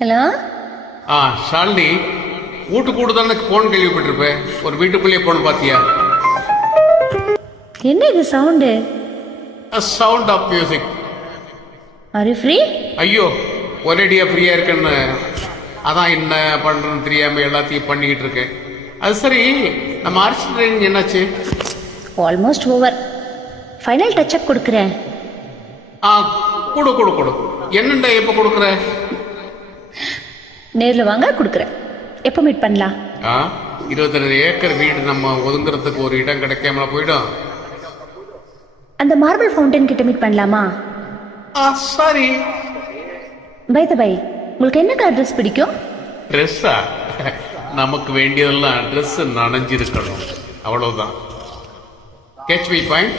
Hello. Shalini, வீட்டுக்கு கூட தானே போன் கேள்விப்பட்டிருப்பேன். ஒரு வீட்டுக்குள்ளேயே போன் பாத்தியா? என்ன இது sound? Sound of music. Are you free? ஐயோ, ஒரேடியா ஃப்ரீயா இருக்குன்னு அதான் என்ன பண்றதுன்னு தெரியாம எல்லாத்தையும் பண்ணிக்கிட்டு இருக்கேன். அது சரி, நம்ம ஆர்ட்ஸ் ட்ரைனிங் என்னாச்சு? Almost over. ஃபைனல் டச்சப் கொடுக்குறேன். கொடு கொடு கொடு. என்னண்டா எப்போ கொடுக்குற? நேரில் வாங்க, கொடுக்குறேன். எப்போ மீட் பண்ணலாம்? 22 ஏக்கர் வீடு நம்ம ஒதுங்குறதுக்கு ஒரு இடம் கிடைக்காமல போயிடும். அந்த மார்பிள் ஃபவுண்டன் கிட்ட மீட் பண்ணலாமா? சாரி. பை த பை, உங்களுக்கு என்ன கலர் ட்ரெஸ் பிடிக்கும்? ட்ரெஸ்ஸா? நமக்கு வேண்டியதெல்லாம் ட்ரெஸ் நனைஞ்சிருக்கணும், அவ்வளவுதான். Catch me point.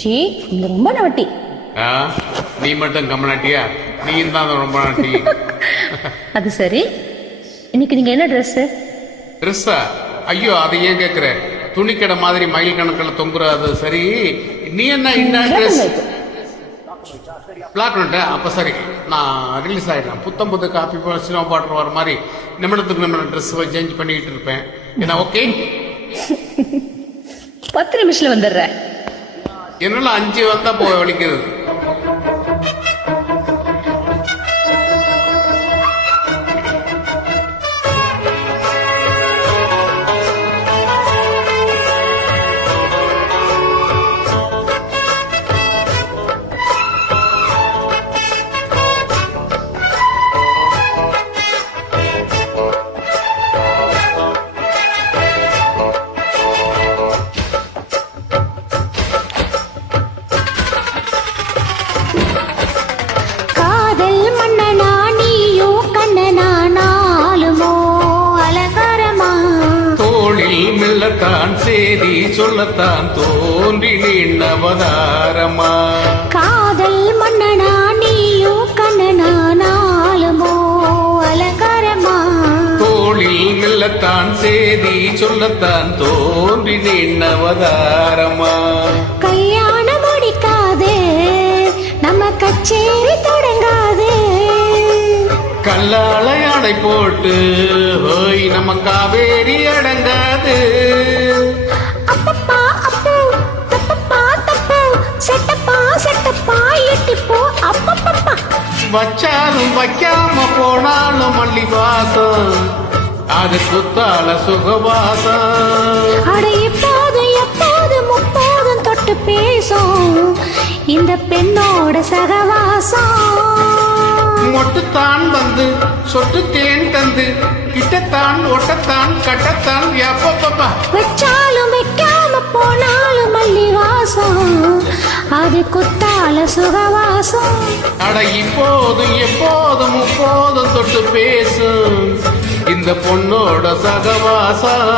சீ, நீங்க ரொம்ப நாட்டி. நீ மட்டும் கம்மநாட்டியா? நீ தான் ரொம்ப நாட்டி. அது சரி, இன்னைக்கு நீங்க என்ன ட்ரெஸ்? ட்ரெஸ்ஸா? ஐயோ, அதை ஏன் கேட்குற? துணிக்கடை மாதிரி மயில் கணக்கில் தொங்குற. அது சரி, நீ என்ன இந்த ட்ரெஸ்? பிளாக் பண்ணிட்ட? அப்ப சரி, நான் ரிலீஸ் ஆயிடுறேன். புத்தம் புது காப்பி சினிமா பாட்டு வர மாதிரி நிமிடத்துக்கு நம்ம ட்ரெஸ் சேஞ்ச் பண்ணிக்கிட்டு இருப்பேன். என்ன ஓகே? 10 நிமிஷத்துல வந்துடுறேன். என்னால 5 வந்தா போக வலிக்கிறது. மெல்லத்தான் சேதி சொல்லத்தான் தோன்றினேன் அவதாரமா. காதல் மன்னனா நீயோ கண்ணனா நாளுமோ அலங்காரமா. தோளில் மெல்லத்தான் சேதி சொல்லத்தான் தோன்றினேன் அவதாரமா. கல்யாணம் முடிக்காது, நம்ம கச்சேரி தொடங்காது. கல்லால யானை போட்டு ஓய் நம்ம காவேரி அடங்காது. அப்பப்பா அப்போ தப்பப்பா தப்போ செட்டப்பா செட்டப்பா எட்டிப்போ அப்பப்பப்பா. வச்சாலும் வைக்காம போனாலும் மல்லி வாசம், அது குத்தால சுகவாசம். அட எப்போது எப்போது முப்போதும் தொட்டு பேசும் இந்த பெண்ணோட சகவாசம். மொட்டுத்தான் வந்து சொட்டு தேன் தந்து கிட்டத்தான் ஒட்டத்தான் கட்டத்தான். எப்பப்பா வச்சாலும் வைக்காம போனாலும் மல்லி வாசம், அது குத்தால சுகவாசம். அட இப்போதும் எப்போதும் முப்போதும் தொட்டு பேசும் இந்த பொண்ணோட சகவாசம்.